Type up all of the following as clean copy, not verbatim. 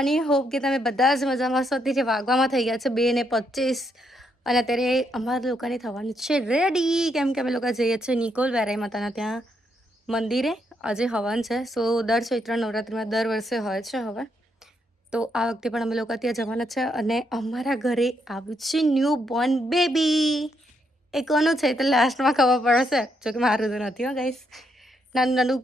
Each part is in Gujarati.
મોર્નિંગ. હોપ કે તમે બધા જ મજામાં છો. અત્યારે વાગવામાં થઈ ગયા છે 2:25 અને અત્યારે અમારા લોકોને થવાનું છે રેડી, કેમ કે અમે લોકો જઈએ છીએ નિકોલ વેરાઈ માતાના ત્યાં મંદિરે. આજે હવન છે. સો દર ચૈત્ર નવરાત્રિમાં દર વર્ષે હોય છે હવે, તો આ વખતે પણ અમે લોકો ત્યાં જવાના છે. અને અમારા ઘરે આવ્યું છે ન્યૂ બોર્ન બેબી. એ કોનું છે તો લાસ્ટમાં ખબર પડશે, જોકે મારું તો નથી હો ગાઈસ. નાનું નાનું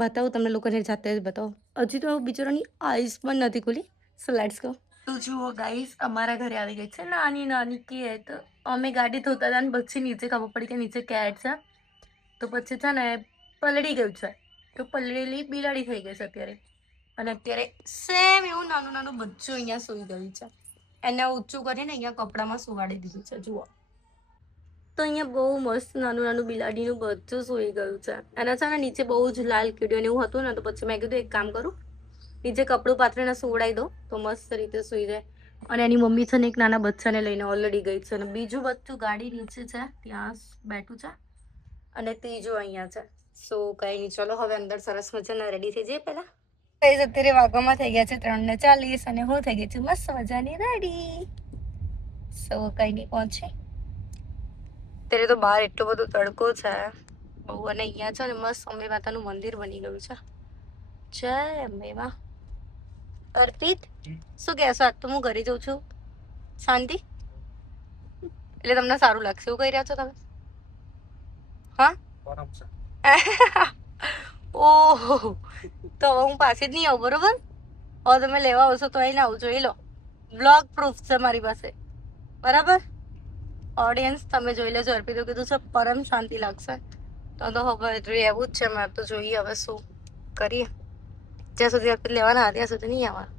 બતાવું તમને લોકોને, જાતે જ બતાવો. હજી તો બિચારાની આઈસ પણ નથી ખુલી. સો લેટ્સ ગો. તો જુઓ ગાઈસ, અમારા ઘરે આવી ગઈ છે નાની નાની કેટ. અમે ગાડી ધોતા હતા ને પછી નીચે ખબર પડી કે નીચે કેટ છે, તો પછી છે ને પલળી ગયું છે. તો પલળેલી બિલાડી થઈ ગઈ છે અત્યારે. અને અત્યારે સેમ એવું નાનું નાનું બચ્ચું અહીંયા સૂઈ ગયું છે. એને ઊંચું કરીને અહીંયા કપડામાં સુવાડી દીધું છે. જુઓ તો અહીંયા બહુ મસ્ત નાનું નાનું બિલાડીનું બચ્ચું સૂઈ ગયું છે. એના છે ને નીચે બહુ જ લાલ કીડીઓ ને એવું હતું ને, તો પછી મેં કીધું એક કામ કરું, નીચે કપડું પાથરીને સુવડાવી દો તો મસ્ત રીતે સૂઈ જાય. અને એની મમ્મી છે ને એક નાના બચ્ચાને લઈને ઓલરેડી ગઈ છે. અને બીજું બચ્ચું ગાડી નીચે છે, ત્યાં બેઠું છે. અને ત્રીજું અહીંયા છે. સો કઈ નહીં, ચલો હવે અંદર સરસ મજાના રેડી થઈ જઈએ પહેલા. અત્યારે વાગવામાં થઈ ગયા છે 3:40 અને હું થઈ ગઈ છું મસ્ત મજાની રેડી. સો કઈ નહીં, પહોંચે અત્યારે તો બહાર એટલો બધો તડકો છે બહુ. અને અહીંયા છે ને મસ્ત અંબે માતાનું મંદિર બની ગયું છે. જય અંબે માં. અર્પિત, શું કહેશો? આજ તો હું ઘરે જઉં છું, શાંતિ એટલે તમને સારું લાગશે એવું કહી રહ્યા છો તમે? હા ઓહો, તો હવે હું પાછી જ નહીં આવું, બરોબર? હવે તમે લેવા આવશો તો અહીં આવું, જોઈ લો. બ્લોગ પ્રૂફ છે મારી પાસે, બરાબર? ઓડિયન્સ તમે જોઈ લેજો. અર્પિતો કીધું છે પરમ શાંતિ લાગશે. તો હવે રહેવું જ છે મારે તો. જોઈએ હવે શું કરીએ. જ્યાં સુધી અર્પિત લેવાના ત્યાં સુધી નહીં આવવાનું.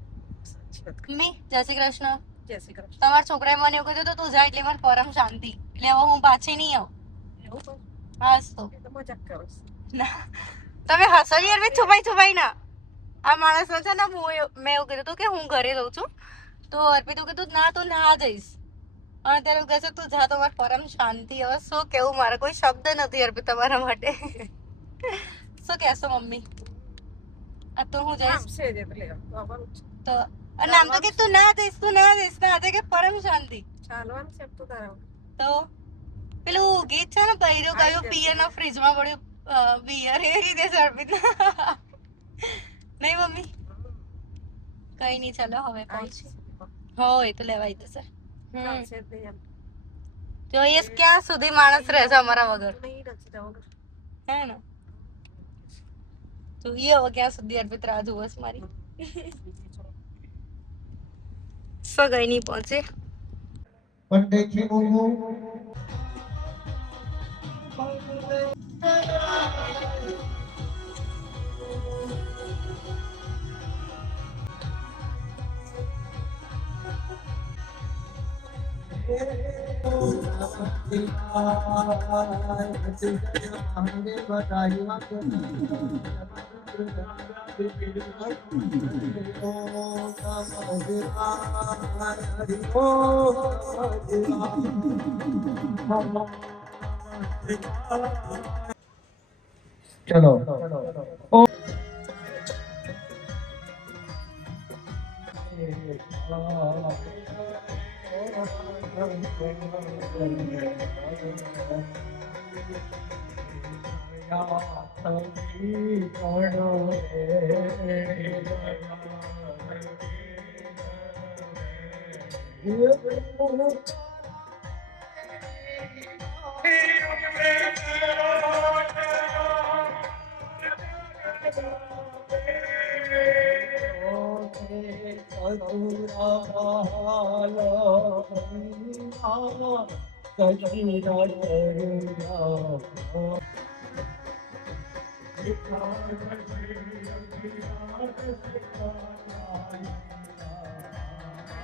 મમ્મી જય શ્રી કૃષ્ણ. જય શ્રી કૃષ્ણ. તમારા છોકરાએ મને એવું કીધું તું જાય એટલે મને પરમ શાંતિ, એટલે હવે હું પાછી નહીં આવું. હા તો મજાક કરો ના, તમે હસો નહીં અર્પિત, છુપાઈ ના. આ માણસ છે ને, મેં એવું કીધું હતું કે હું ઘરે રહું છું, તો અર્પિત એવું કીધું ના તું ના જઈશ. અને ત્યારે કહે છે તું જા તો મારે પરમ શાંતિ. હવે શું કેવું, મારે કોઈ શબ્દ નથી અર્પિત તમારા માટે. શું કહેશો મમ્મી? આ તો હું જઈશ તો નામ તો કે તું ના જઈશ, તું ના જઈશ. ના કે પરમ શાંતિ ચાલવાનું છે તો તારા. તો પેલું ગીત છે ને, બૈરું કયું પિયર ના ફ્રીજમાં પડ્યું બિયર, એ રીતે છે અર્પિત. નહીં મમ્મી? કઈ નહીં, ચાલો હવે પહોંચી. હો એ તો લેવાઈ જશે. જોઈએ ક્યાં સુધી માણસ રહેશે અમારા વગર, હે ને? જોઈએ હવે ક્યાં સુધી અર્પિત રાહ જુએ છે મારી. ગઈ નહીં પહોંચે. ચલો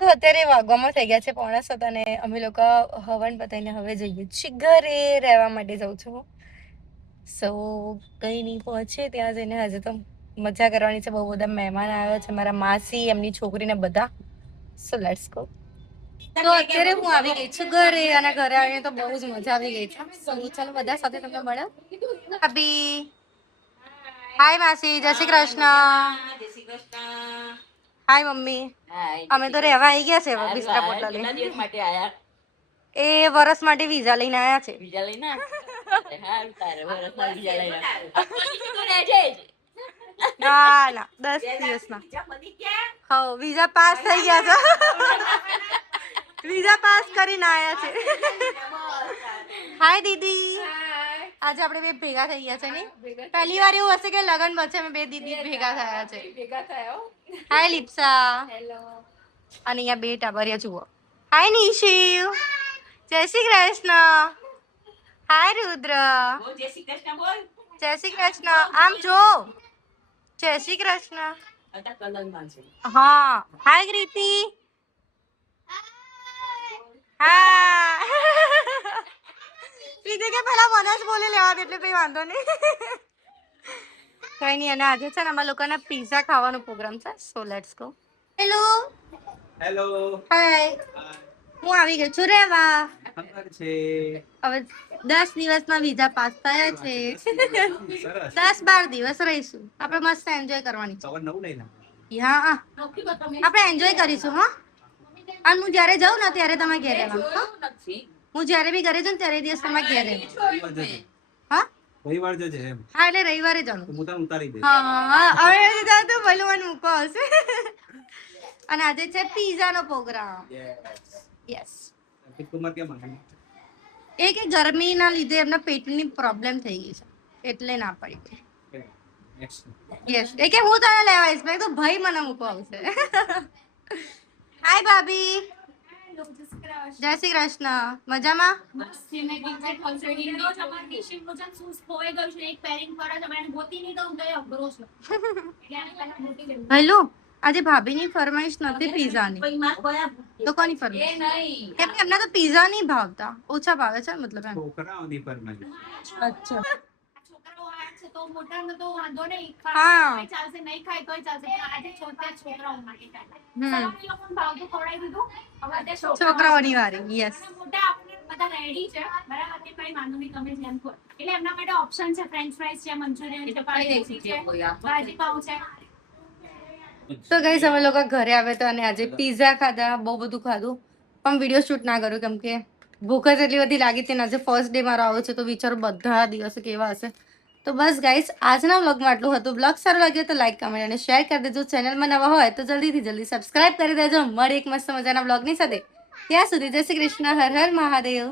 અત્યારે વાગવામાં થઈ ગયા છે 6:45 અને અમે લોકો હવન પતાવીને હવે જઈએ છીએ ઘરે રહેવા માટે. જાઉં છું સો કઈ નહીં, પહોંચે ત્યાં જઈને હજુ તો મજા કરવાની છે. બહુ બધા મહેમાન આવ્યા છે, મારા માસી, એમની છોકરીને બધા. સો લેટ્સ ગો. તો અત્યારે હું આવી ગઈ છું ઘરે અને ઘરે આવીને તો બહુ જ મજા આવી ગઈ છે. ચાલો બધા સાથે તમને મળ્યા. ભાભી હાય, માસી જય શ્રી કૃષ્ણ. જય શ્રી કૃષ્ણ. Hi mummy. અમે તો રહેવા આવી ગયા છે હવે બિસ્તરા પોટલા લઈને. કેટલા દિવસ માટે આયા? એ વરસ માટે વિઝા લઈને આવ્યા છે. બીજા લઈને હારું તારે વરસના બીજા લઈને તું રહેજે જ. ના ના 10 દિવસમાં. હા વિઝા પાસ થઈ ગયા છે. વિઝા પાસ કરીને આવ્યા છે. હાય દીદી. આજે આપણે બે ભેગા થઈ ગયા છે ને પહેલી વાર એવું હશે કે લગન વચ્ચે અમે બે દીદી ભેગા થયા છે. હાય લિપ્સા. હેલો. અને અહીંયા બે ટાબરિયા જુઓ. હાય નિશિવ. જય શ્રી કૃષ્ણ. હાય રુદ્ર. બોલ જય શ્રી કૃષ્ણ બોલ. જય શ્રી કૃષ્ણ. આમ જો. જય શ્રી કૃષ્ણ. અતા કલંગ માનશે. હા હાય કૃતિ. હા કૃતિ કે પેલા મને જ બોલી લેવા દે એટલે કઈ વાંધો નહીં. કઈ નહીં અને આજે છે ને અમારા લોકોના પિઝા ખાવાનો પ્રોગ્રામ છે so let's go. Hello. Hello. Hi. હું આવી ગઈ છું રેવા. ખબર છે. હવે 10 દિવસમાં વિઝા પાસ થયા છે. સરસ. 10-12 દિવસ રહીશું. આપણે મસ્ત એન્જોય કરવાની છે. સવાર 9 લઈને હા આપણે એન્જોય કરીશું હા. અને હું જ્યારે જાઉં ને ત્યારે તમે ઘેર રહેવાનું હો. હું જ્યારે બી ઘરે જાઉં ને ત્યારે એ દિવસ તમે ઘેર રહેવાનું. હા રવિવાર જજે એમ. હા એટલે રવિવારે જાઉં. તો હું તને ઉતારી દઈશ. હા હવે જાવ તો ભલે મને મૂકો હશે. અને આજે છે પિઝાનો પ્રોગ્રામ. યસ. પિક્ચરમાં કેમ આવે? એ કે ગરમીના લીધે એમના પેટની પ્રોબ્લેમ થઈ ગઈ છે એટલે ના પડી. નેક્સ્ટ. યસ એ કે હું તને લેવા આવીશ મેં તો ભાઈ મને મૂકો આવશે. હાય ભાભી. જય શ્રી કૃષ્ણ. મજામાં. હેલો આજે ભાભીની ફરમાઈશ નથી પિઝાની તો કોની ફરમાઈશ? કેમ કે એમને તો પિઝા નહીં ભાવતા ઓછા ભાવે છે મતલબ એમ. છોકરાઓની ફરમાઈશ. અચ્છા તો મોટાનો તો વાંધો નહીં હા. ચાલશે નહીં ખાય તોય ચાલશે પણ આજે છોકરાઓ માટે હમ. સવારે લોકોને ભાવતું ખવડાવી દીધું હવે આજે છોકરાઓની વારી યસ. અને મોટા આપણે બધા રેડી છે બરાબર તે કઈ વાંધો નહીં તમે જેમ કહો એટલે એમના માટે ઓપ્શન છે ફ્રેન્ચ ફ્રાઈઝ છે મંચુરિયન છે પાણી છે ભાજી પાઉં છે. તો ગાઈસ અમે લોકો ઘરે આવ્યા હતા અને આજે પિઝા ખાધા બહુ બધું ખાધું પણ વિડીયો શૂટ ના કર્યો કેમ કે ભૂખ જ એટલી બધી લાગી હતી ને આજે ફર્સ્ટ ડે મારો આવ્યો છે તો વિચારો બધા દિવસો કેવા હશે. તો બસ ગાઈસ આજના વ્લોગમાં આટલું હતું. વ્લોગ સારો લાગ્યો તો લાઈક કમેન્ટ અને શેર કરી દેજો. ચેનલમાં નવા હોય તો જલ્દી સબસ્ક્રાઇબ કરી દેજો. મળે એક મસ્ત મજાના વ્લોગની સાથે. ત્યાં સુધી જય શ્રી કૃષ્ણ. હર હર મહાદેવ.